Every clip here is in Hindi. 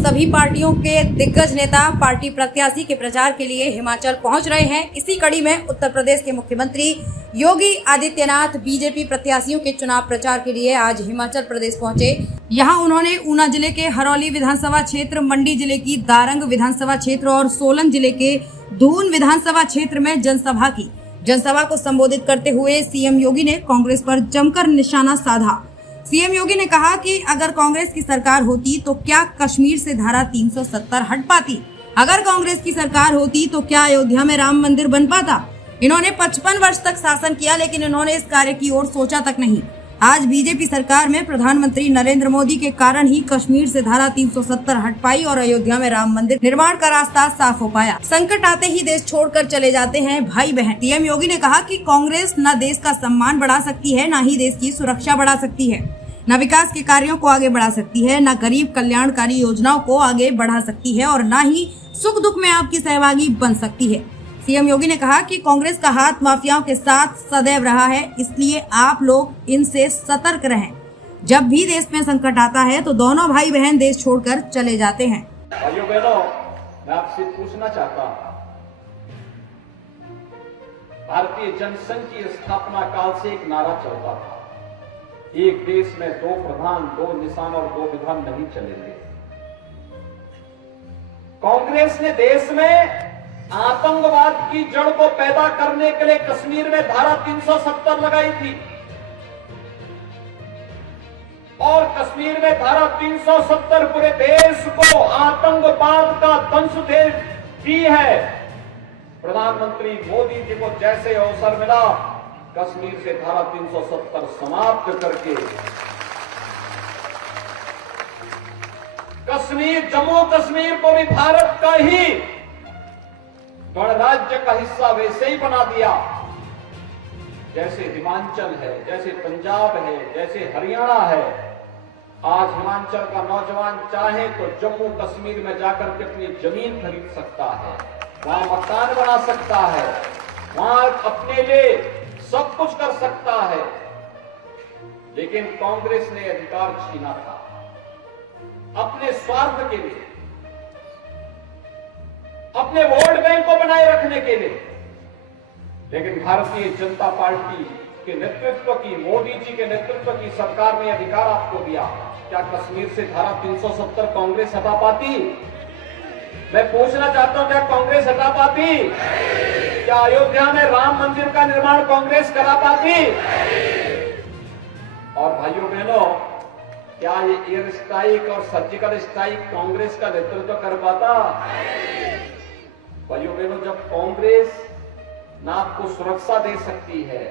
सभी पार्टियों के दिग्गज नेता पार्टी प्रत्याशी के प्रचार के लिए हिमाचल पहुंच रहे हैं। इसी कड़ी में उत्तर प्रदेश के मुख्यमंत्री योगी आदित्यनाथ बीजेपी प्रत्याशियों के चुनाव प्रचार के लिए आज हिमाचल प्रदेश पहुंचे। यहां उन्होंने ऊना जिले के हरौली विधानसभा क्षेत्र, मंडी जिले की दारंग विधानसभा क्षेत्र और सोलन जिले के धून विधानसभा क्षेत्र में जनसभा की। जनसभा को संबोधित करते हुए सीएम योगी ने कांग्रेस पर जमकर निशाना साधा। सीएम योगी ने कहा कि अगर कांग्रेस की सरकार होती तो क्या कश्मीर से धारा 370 हट पाती? अगर कांग्रेस की सरकार होती तो क्या अयोध्या में राम मंदिर बन पाता? इन्होंने 55 वर्ष तक शासन किया, लेकिन इन्होंने इस कार्य की ओर सोचा तक नहीं। आज बीजेपी सरकार में प्रधानमंत्री नरेंद्र मोदी के कारण ही कश्मीर से धारा 370 हट पाई और अयोध्या में राम मंदिर निर्माण का रास्ता साफ हो पाया। संकट आते ही देश छोड़कर चले जाते हैं भाई बहन। सीएम योगी ने कहा कि कांग्रेस न देश का सम्मान बढ़ा सकती है, न ही देश की सुरक्षा बढ़ा सकती है, न विकास के कार्यों को आगे बढ़ा सकती है, न गरीब कल्याणकारी योजनाओं को आगे बढ़ा सकती है और न ही सुख दुख में आपकी सहभागी बन सकती है। सीएम योगी ने कहा कि कांग्रेस का हाथ माफियाओं के साथ सदैव रहा है, इसलिए आप लोग इनसे सतर्क रहें। जब भी देश में संकट आता है तो दोनों भाई बहन देश छोड़कर चले जाते हैं। भाइयों बहनों, मैं आपसे पूछना चाहता हूं, भारतीय जनसंघ की स्थापना काल से एक नारा चलता था, एक देश में दो प्रधान, दो निशान और दो विधान नहीं चलेंगे। कांग्रेस ने देश में आतंकवाद की जड़ को पैदा करने के लिए कश्मीर में धारा 370 लगाई थी और कश्मीर में धारा 370 पूरे देश को आतंकवाद का दंश दे दी है। प्रधानमंत्री मोदी जी को जैसे अवसर मिला, कश्मीर से धारा 370 समाप्त करके कश्मीर, जम्मू कश्मीर को भी भारत का ही गणराज्य का हिस्सा वैसे ही बना दिया जैसे हिमाचल है, जैसे पंजाब है, जैसे हरियाणा है। आज हिमाचल का नौजवान चाहे तो जम्मू कश्मीर में जाकर के अपनी जमीन खरीद सकता है, वहां मकान बना सकता है, वहां अपने लिए सब कुछ कर सकता है। लेकिन कांग्रेस ने अधिकार छीना था अपने स्वार्थ के लिए, अपने वोट बैंक को बनाए रखने के लिए। लेकिन भारतीय जनता पार्टी के नेतृत्व की, मोदी जी के नेतृत्व की सरकार ने अधिकार आपको दिया। क्या कश्मीर से धारा 370 कांग्रेस हटा पाती? मैं पूछना चाहता हूं, क्या कांग्रेस हटा पाती? क्या अयोध्या में राम मंदिर का निर्माण कांग्रेस करा पाती? और भाइयों बहनों, क्या ये एयर स्ट्राइक और सर्जिकल स्ट्राइक कांग्रेस का नेतृत्व कर पाता? भाइयों बहनों, जब कांग्रेस न आपको सुरक्षा दे सकती है,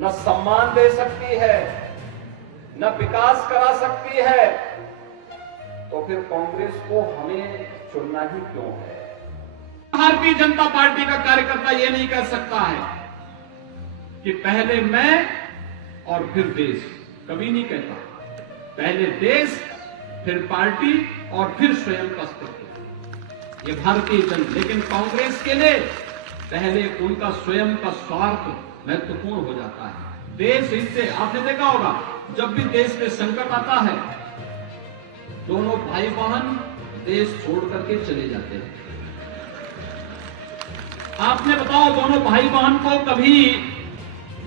न सम्मान दे सकती है, न विकास करा सकती है, तो फिर कांग्रेस को हमें चुनना ही क्यों है? भारतीय जनता पार्टी का कार्यकर्ता यह नहीं कह सकता है कि पहले मैं और फिर देश, कभी नहीं कहता। पहले देश, फिर पार्टी और फिर स्वयं का अस्तित्व। ये भारतीय जनता, लेकिन कांग्रेस के लिए पहले उनका स्वयं का स्वार्थ महत्वपूर्ण हो जाता है। देश हित, आपने देखा होगा जब भी देश में संकट आता है, दोनों भाई बहन देश छोड़ करके चले जाते हैं। आपने बताओ, दोनों भाई बहन को कभी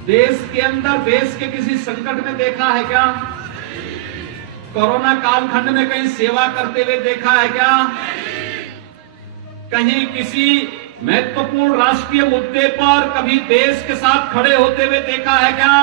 देश के अंदर, देश के किसी संकट में देखा है क्या? कोरोना कालखंड में कहीं सेवा करते हुए देखा है क्या? कहीं किसी महत्वपूर्ण राष्ट्रीय मुद्दे पर कभी देश के साथ खड़े होते हुए देखा है क्या?